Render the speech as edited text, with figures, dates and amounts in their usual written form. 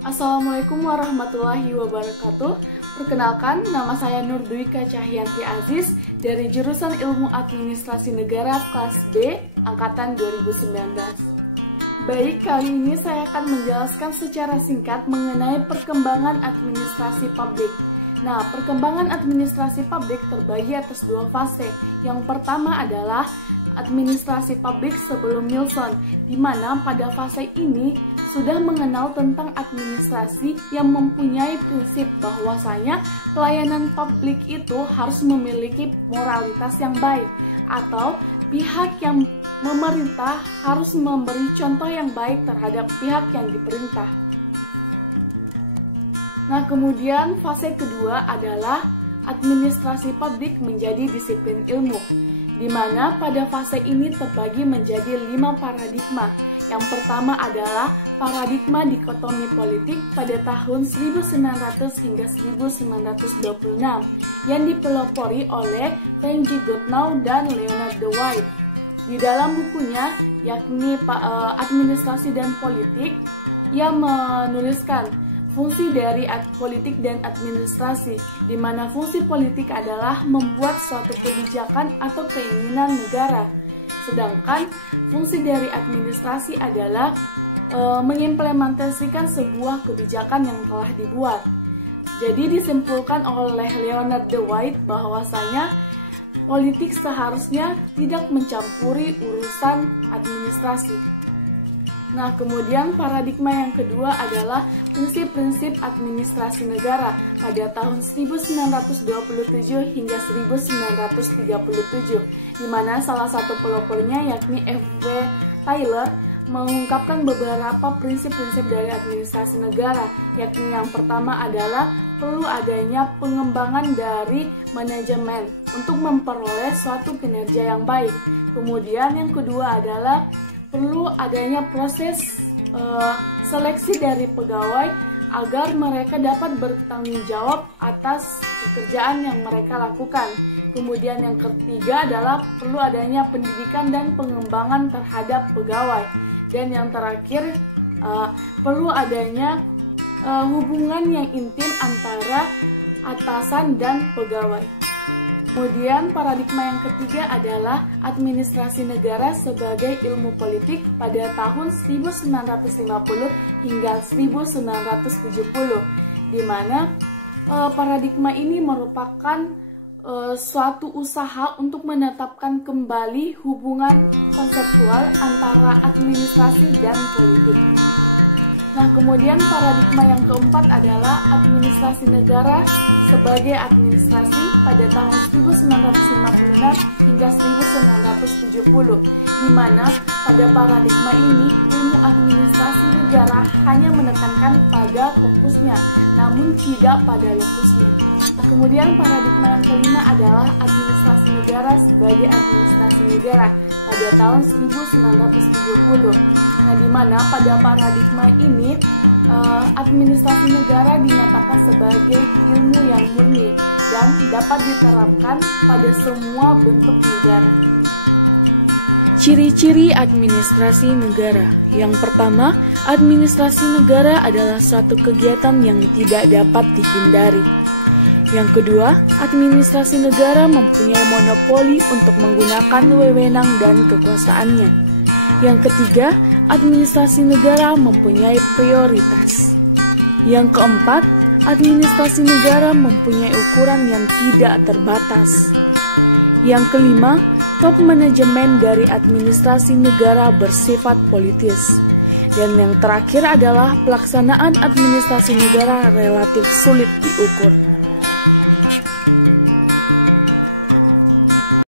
Assalamualaikum warahmatullahi wabarakatuh. Perkenalkan, nama saya Nur Dwika Cahyanti Aziz dari jurusan Ilmu Administrasi Negara kelas B, Angkatan 2019. Baik, kali ini saya akan menjelaskan secara singkat mengenai perkembangan administrasi publik. Nah, perkembangan administrasi publik terbagi atas dua fase. Yang pertama adalah administrasi publik sebelum Wilson, di mana pada fase ini sudah mengenal tentang administrasi yang mempunyai prinsip bahwasanya pelayanan publik itu harus memiliki moralitas yang baik, atau pihak yang memerintah harus memberi contoh yang baik terhadap pihak yang diperintah. Nah, kemudian fase kedua adalah administrasi publik menjadi disiplin ilmu, di mana pada fase ini terbagi menjadi 5 paradigma. Yang pertama adalah paradigma dikotomi politik pada tahun 1900 hingga 1926 yang dipelopori oleh Francis Goodnow dan Leonard Dwight. Di dalam bukunya, yakni Administrasi dan Politik, ia menuliskan fungsi dari politik dan administrasi, di mana fungsi politik adalah membuat suatu kebijakan atau keinginan negara. Sedangkan fungsi dari administrasi adalah mengimplementasikan sebuah kebijakan yang telah dibuat. Jadi disimpulkan oleh Leonard Dwight bahwasanya politik seharusnya tidak mencampuri urusan administrasi. Nah, kemudian paradigma yang kedua adalah prinsip-prinsip administrasi negara pada tahun 1927 hingga 1937, di mana salah satu pelopornya yakni F.W. Taylor mengungkapkan beberapa prinsip-prinsip dari administrasi negara, yakni yang pertama adalah perlu adanya pengembangan dari manajemen untuk memperoleh suatu kinerja yang baik. Kemudian yang kedua adalah perlu adanya proses seleksi dari pegawai agar mereka dapat bertanggung jawab atas pekerjaan yang mereka lakukan. Kemudian yang ketiga adalah perlu adanya pendidikan dan pengembangan terhadap pegawai. Dan yang terakhir, perlu adanya hubungan yang intim antara atasan dan pegawai. Kemudian paradigma yang ketiga adalah administrasi negara sebagai ilmu politik pada tahun 1950 hingga 1970, di mana paradigma ini merupakan suatu usaha untuk menetapkan kembali hubungan konseptual antara administrasi dan politik. Nah, kemudian paradigma yang keempat adalah administrasi negara sebagai administrasi pada tahun 1956 hingga 1970, di mana pada paradigma ini ilmu administrasi negara hanya menekankan pada fokusnya, namun tidak pada lokusnya. Nah, kemudian paradigma yang kelima adalah administrasi negara sebagai administrasi negara pada tahun 1970. Nah, di mana pada paradigma ini administrasi negara dinyatakan sebagai ilmu yang murni dan dapat diterapkan pada semua bentuk negara. Ciri-ciri administrasi negara. Yang pertama, administrasi negara adalah suatu kegiatan yang tidak dapat dihindari. Yang kedua, administrasi negara mempunyai monopoli untuk menggunakan wewenang dan kekuasaannya. Yang ketiga, administrasi negara mempunyai prioritas. Yang keempat, administrasi negara mempunyai ukuran yang tidak terbatas. Yang kelima, top manajemen dari administrasi negara bersifat politis. Dan yang terakhir adalah pelaksanaan administrasi negara relatif sulit diukur.